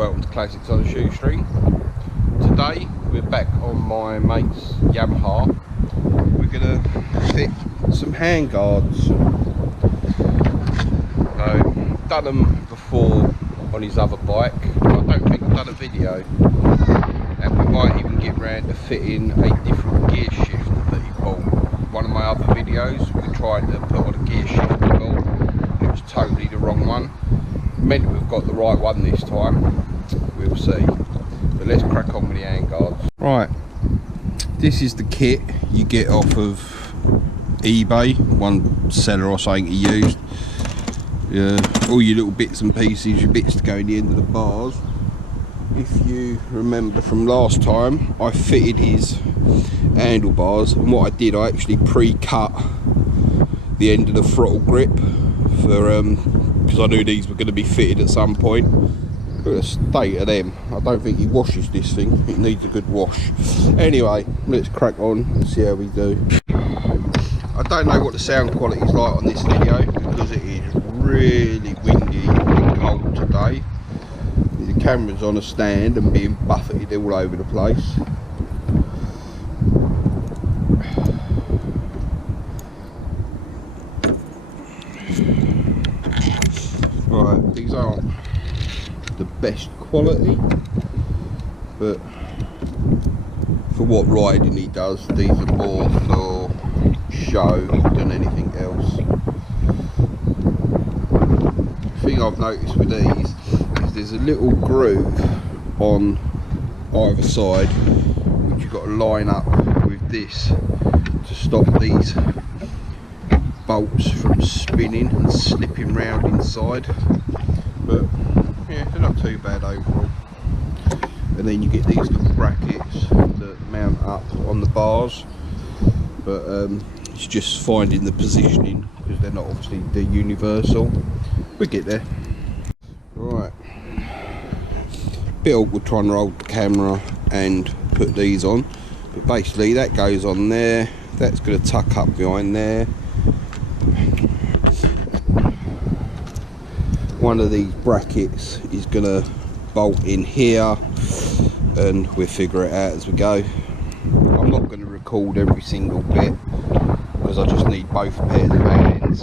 welcome to Classics on a Shoestring. Today we're back on my mate's Yamaha. We're going to fit some handguards. So, done them before on his other bike. I don't think I've done a video, and we might even get round to fitting a different gear shift that he bought. One of my other videos we tried to put on a gear shift he bought, and it was totally the wrong one. Meant we've got the right one this time, we'll see. But let's crack on with the handguards. Right, this is the kit you get off of eBay, one seller or something he used. All your little bits and pieces, your bits to go in the end of the bars. If you remember from last time, I fitted his handlebars, and what I did, I actually pre-cut the end of the throttle grip for because I knew these were going to be fitted at some point. Look at the state of them. I don't think he washes this thing. It needs a good wash. Anyway, let's crack on and see how we do. I don't know what the sound quality is like on this video because it is really windy and cold today. The camera's on a stand and being buffeted all over the place. Right, these aren't the best quality, but for what riding he does, these are more for show than anything else. The thing I've noticed with these is there's a little groove on either side which you've got to line up with this to stop these bolts from spinning and slipping round inside. But yeah, they're not too bad overall. And then you get these little brackets that mount up on the bars, but it's just finding the positioning because they're not obviously they're universal. We get there. Right, bit awkward trying to hold the camera and put these on, but basically that goes on there, that's going to tuck up behind there. One of these brackets is going to bolt in here, and we'll figure it out as we go. I'm not going to record every single bit because I just need both pairs of hands,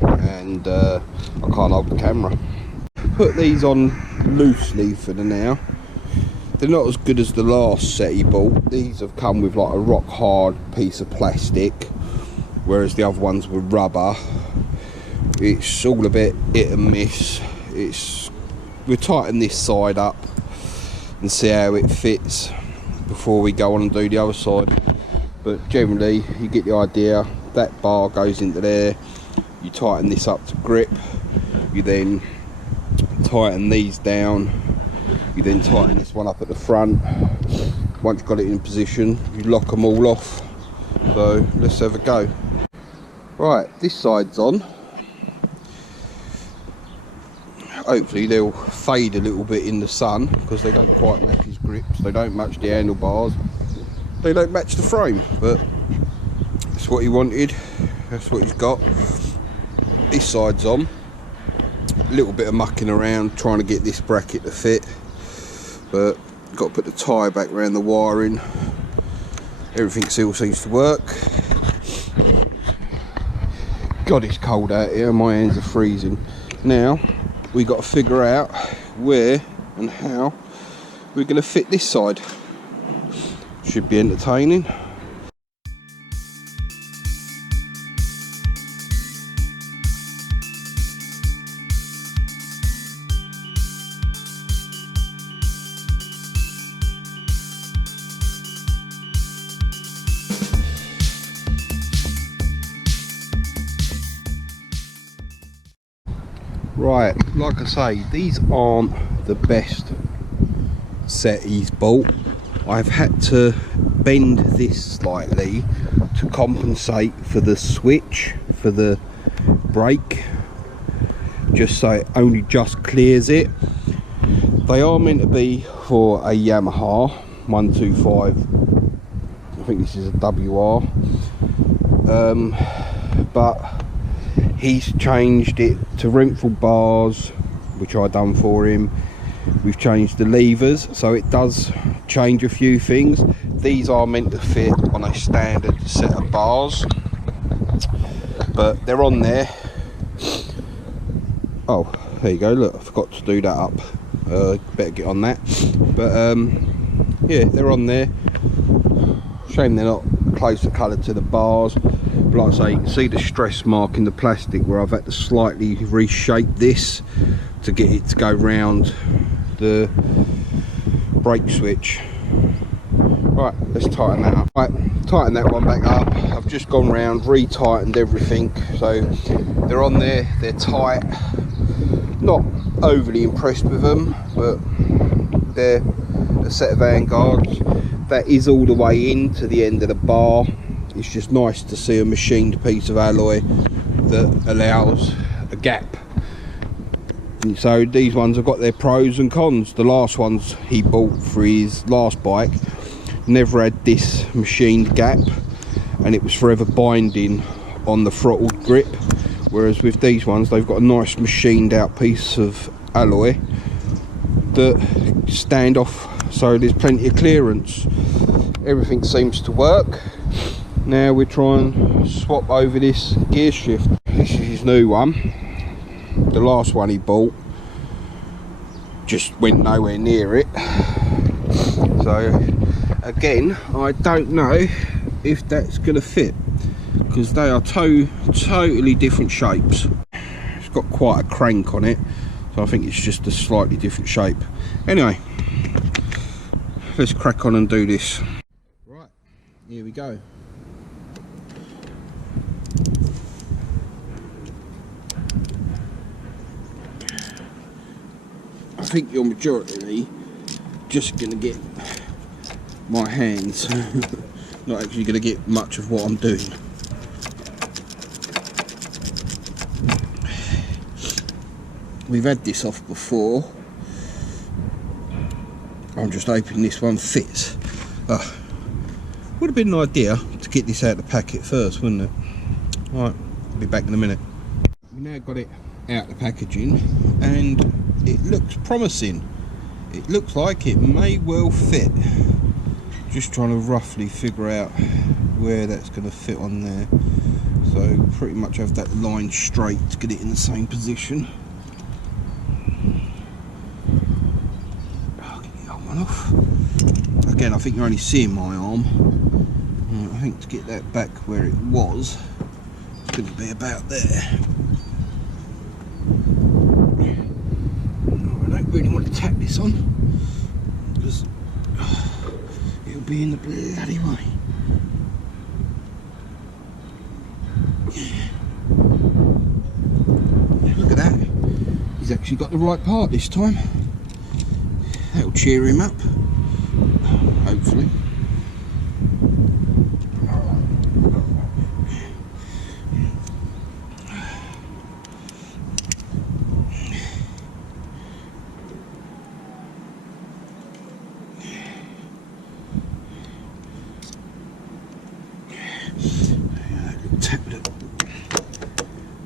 and I can't hold the camera. Put these on loosely for the now. They're not as good as the last set he bought. These have come with like a rock hard piece of plastic, whereas the other ones were rubber. It's all a bit hit and miss. We'll tighten this side up and see how it fits before we go on and do the other side. But generally you get the idea. That bar goes into there, you tighten this up to grip, you then tighten these down, you then tighten this one up at the front. Once you've got it in position, you lock them all off. So let's have a go. Right, this side's on. Hopefully they'll fade a little bit in the sun because they don't quite match his grips, they don't match the handlebars, they don't match the frame, but that's what he wanted, that's what he's got. This side's on. A little bit of mucking around trying to get this bracket to fit, but got to put the tie back around the wiring. Everything still seems to work. God, it's cold out here, my hands are freezing. Now we got to figure out where and how we're going to fit this side. Should be entertaining. Right, like I say, these aren't the best set he's bought. I've had to bend this slightly to compensate for the switch for the brake, just so it only just clears it. They are meant to be for a Yamaha 125. I think this is a WR, but he's changed it to Renfrew bars, which I done for him. We've changed the levers, so it does change a few things. These are meant to fit on a standard set of bars, but they're on there. Oh, there you go, look, I forgot to do that up. Better get on that. But yeah, they're on there. Shame they're not closer coloured to the bars. But like I say, you can see the stress mark in the plastic where I've had to slightly reshape this to get it to go round the brake switch. Right, let's tighten that up. Right, tighten that one back up. I've just gone round, re-tightened everything. So they're on there, they're tight. Not overly impressed with them, but they're a set of handguards. That is all the way in to the end of the bar. It's just nice to see a machined piece of alloy that allows a gap. And so these ones have got their pros and cons. The last ones he bought for his last bike never had this machined gap, and it was forever binding on the throttle grip, whereas with these ones they've got a nice machined out piece of alloy that stand off, so there's plenty of clearance. Everything seems to work. Now we're trying to swap over this gear shift. This is his new one. The last one he bought just went nowhere near it. So again, I don't know if that's going to fit, because they are totally different shapes. It's got quite a crank on it, so I think it's just a slightly different shape. Anyway, let's crack on and do this. Right, here we go. I think your majority just going to get my hands, not actually going to get much of what I'm doing. We've had this off before. I'm just hoping this one fits. Would have been an idea to get this out of the packet first, wouldn't it? Alright, I'll be back in a minute. We now got it out of the packaging and it looks promising. It looks like it may well fit. Just trying to roughly figure out where that's going to fit on there. So pretty much have that line straight to get it in the same position. I'll get the other one off. Again, I think you're only seeing my arm. I think to get that back where it was, it's going to be about there. I don't really want to tap this on, because it'll be in the bloody way. Look at that, he's actually got the right part this time. That'll cheer him up, hopefully.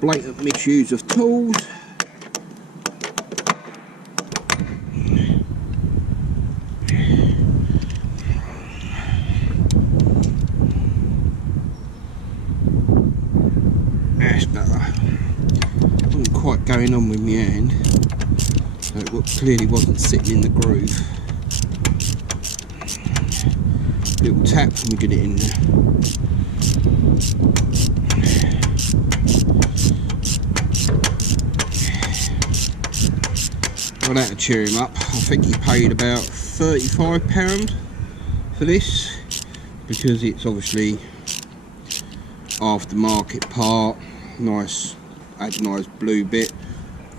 Blatant misuse of tools. That's better. Wasn't quite going on with my hand, so it clearly wasn't sitting in the groove. Little tap and we get it in there. Well, that'll cheer him up. I think he paid about £35 for this, because it's obviously aftermarket part. Nice agonised blue bit.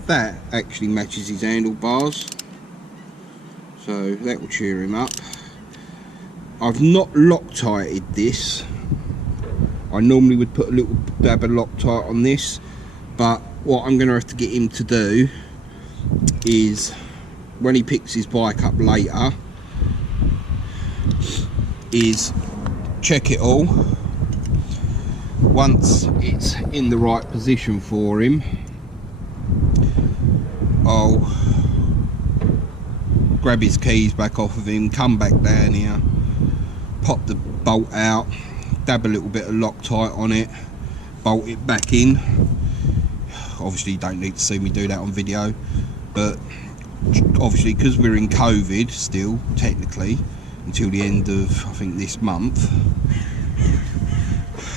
That actually matches his handlebars, so that will cheer him up. I've not Loctited this. I normally would put a little dab of Loctite on this, but what I'm going to have to get him to do is, when he picks his bike up later, is check it all. Once it's in the right position for him, I'll grab his keys back off of him, come back down here, pop the bolt out, dab a little bit of Loctite on it, bolt it back in. Obviously you don't need to see me do that on video, but obviously because we're in COVID still, technically, until the end of, I think, this month.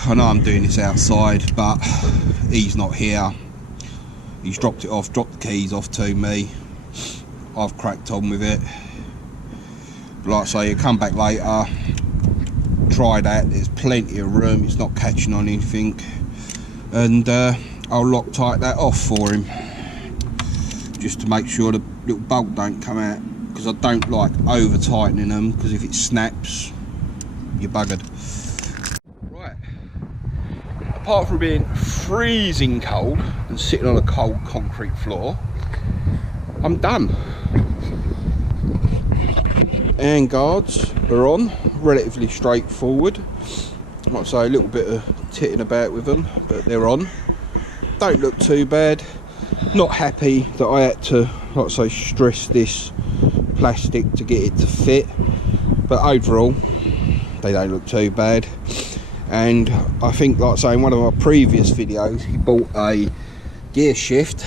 I know I'm doing this outside, but he's not here. He's dropped it off, dropped the keys off to me. I've cracked on with it. But like I say, you come back later, try that. There's plenty of room, it's not catching on anything. And I'll Loctite that off for him, just to make sure the little bolt don't come out, because I don't like over tightening them, because if it snaps, you're buggered. Right, apart from being freezing cold and sitting on a cold concrete floor, I'm done. Hand guards are on, relatively straightforward. Like I say, a little bit of titting about with them, but they're on. Don't look too bad. Not happy that I had to, like I say, stress this plastic to get it to fit, but overall they don't look too bad. And I think, like I say, in one of my previous videos, he bought a gear shift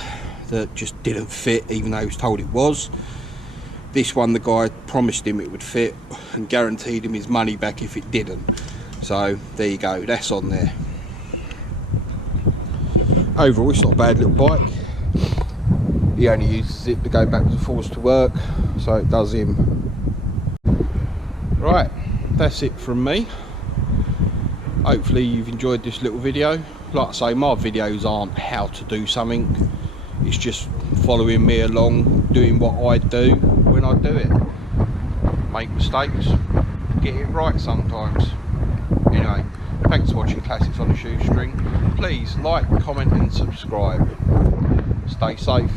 that just didn't fit, even though he was told it was. This one, the guy promised him it would fit and guaranteed him his money back if it didn't. So there you go, that's on there. Overall, it's not a bad little bike. He only uses it to go backwards and forwards to work, so it does him. Right, that's it from me. Hopefully you've enjoyed this little video. Like I say, my videos aren't how to do something. It's just following me along, doing what I do when I do it. Make mistakes, get it right sometimes. Anyway, thanks for watching Classics on a Shoestring. Please like, comment and subscribe. Stay safe.